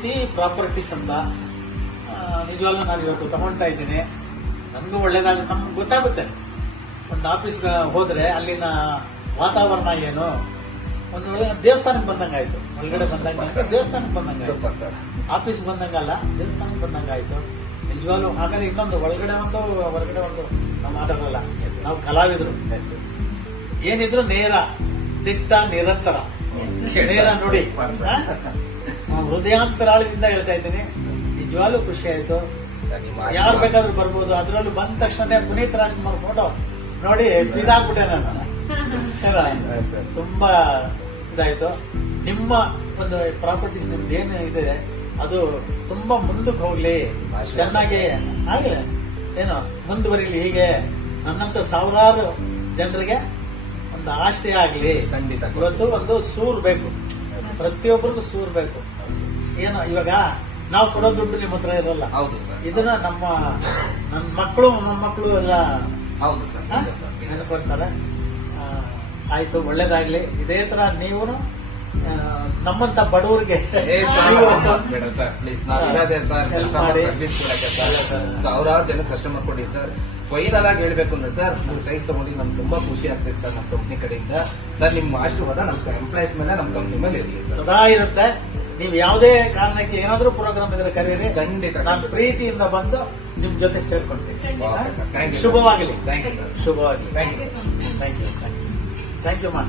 ಪ್ರೀತಿ properties ಅಂತ ನಿಜವಾಗ್ಲೂ ನಾನು ಇವತ್ತು ತಗೊಳ್ತಾ ಇದ್ದೀನಿ. ನಮಗೂ ಒಳ್ಳೇದಾಗುತ್ತೆ, ನಮ್ಗೆ ಗೊತ್ತಾಗುತ್ತೆ. ಒಂದು ಆಫೀಸ್ಗೆ ಹೋದ್ರೆ ಅಲ್ಲಿನ ವಾತಾವರಣ ಏನು, ಒಂದು ಒಳ್ಳೆ ದೇವಸ್ಥಾನಕ್ಕೆ ಬಂದಂಗಾಯ್ತು. ಒಳಗಡೆ ಬಂದಂಗ ದೇವಸ್ಥಾನಕ್ಕೆ ಬಂದಂಗಾಯ್ತು, ಆಫೀಸ್ಗೆ ಬಂದಂಗಲ್ಲ ದೇವಸ್ಥಾನಕ್ಕೆ ಬಂದಂಗಾಯ್ತು ನಿಜವಾಗ್ಲೂ. ಆಮೇಲೆ ಇನ್ನೊಂದು ಒಳಗಡೆ ಒಂದು ಹೊರಗಡೆ ಒಂದು ನಾವು ಮಾತಾಡಲ್ಲ, ನಾವು ಕಲಾವಿದರು. ಏನಿದ್ರು ನೇರ, ದಿಟ್ಟ, ನಿರಂತರ, ನೇರ ನುಡಿ. ಹೃದಯಾಂತರಾಳದಿಂದ ಹೇಳ್ತಾ ಇದ್ದೀನಿ. ನಿಜವಾಗ್ಲೂ ಖುಷಿ ಆಯ್ತು. ಯಾರು ಬೇಕಾದ್ರೂ ಬರ್ಬೋದು. ಅದರಲ್ಲೂ ಬಂದ ತಕ್ಷಣ ಪುನೀತ್ ರಾಜ್ಕುಮಾರ್ ಫೋಟೋ ನೋಡಿ ಇದಾಗ್ಬಿಟ್ಟೆ ನಾನು. ತುಂಬಾ ಇದಾಯ್ತು. ನಿಮ್ಮ ಒಂದು ಪ್ರಾಪರ್ಟೀಸ್ ನಿಮ್ದು ಏನು ಇದೆ ಅದು ತುಂಬಾ ಮುಂದಕ್ಕೆ ಹೋಗ್ಲಿ, ಚೆನ್ನಾಗಿ ಆಗ್ಲಿ, ಏನೋ ಮುಂದುವರಿಲಿ. ಹೀಗೆ ನನ್ನಂತ ಸಾವಿರಾರು ಜನರಿಗೆ ಒಂದು ಆಶ್ರಯ ಆಗ್ಲಿ. ಇವತ್ತು ಒಂದು ಸೂರ್ ಬೇಕು, ಪ್ರತಿಯೊಬ್ಬರಿಗೂ ಸೂರ್ ಬೇಕು. ಏನೋ ಇವಾಗ ನಾವು ಕೊಡೋ ದುಡ್ಡು ನಿಮ್ಮ ಹತ್ರ ಇರಲ್ಲ. ಇದನ್ನ ನನ್ನ ಮಕ್ಕಳು ಮೊಮ್ಮಕ್ಕಳು ಎಲ್ಲ ನೆನಪಡ್ತಾರೆ. ಆಯ್ತು, ಒಳ್ಳೇದಾಗ್ಲಿ. ಇದೇ ತರ ನೀವು ನಮ್ಮಂತ ಬಡವರಿಗೆ ಸಾವಿರಾರು ಜನ ಕಸ್ಟಮರ್ ಕೊಡಿ ಸರ್. ಫೈನಲ್ ಆಗಿ ಹೇಳ್ಬೇಕು ಅಂದ್ರೆ ಸರ್, ನೀವು ಸೈಟ್ ತಗೊಂಡು ನಮ್ಗೆ ತುಂಬಾ ಖುಷಿ ಆಗ್ತದೆ ಸರ್. ನಮ್ಮ ಕಂಪ್ನಿ ಕಡೆಯಿಂದ ಸರ್ ನಿಮ್ಮ ಆಶೀರ್ವಾದ ನಮ್ಮ ಎಂಪ್ಲಾಯ್ಸ್ ಮೇಲೆ, ನಮ್ಮ ಕಂಪ್ನಿ ಮೇಲೆ ಇರಲಿ ಸರ್. ಸದಾ ಇರುತ್ತೆ. ನೀವು ಯಾವುದೇ ಕಾರಣಕ್ಕೆ ಏನಾದ್ರೂ ಪ್ರೋಗ್ರಾಮ್ ಇದ್ರೆ ಕರೀರಿ, ಖಂಡಿತ. ನಾನು ಪ್ರೀತಿಯಿಂದ ಬಂದು ನಿಮ್ ಜೊತೆ ಸೇರ್ಕೊಳ್ತೀನಿ. ಶುಭವಾಗಲಿ. ಶುಭವಾಗಲಿ. Thank you sir. ಶುಭವಾಗಲಿ. Thank you. Thank you. Thank you ಮಾ.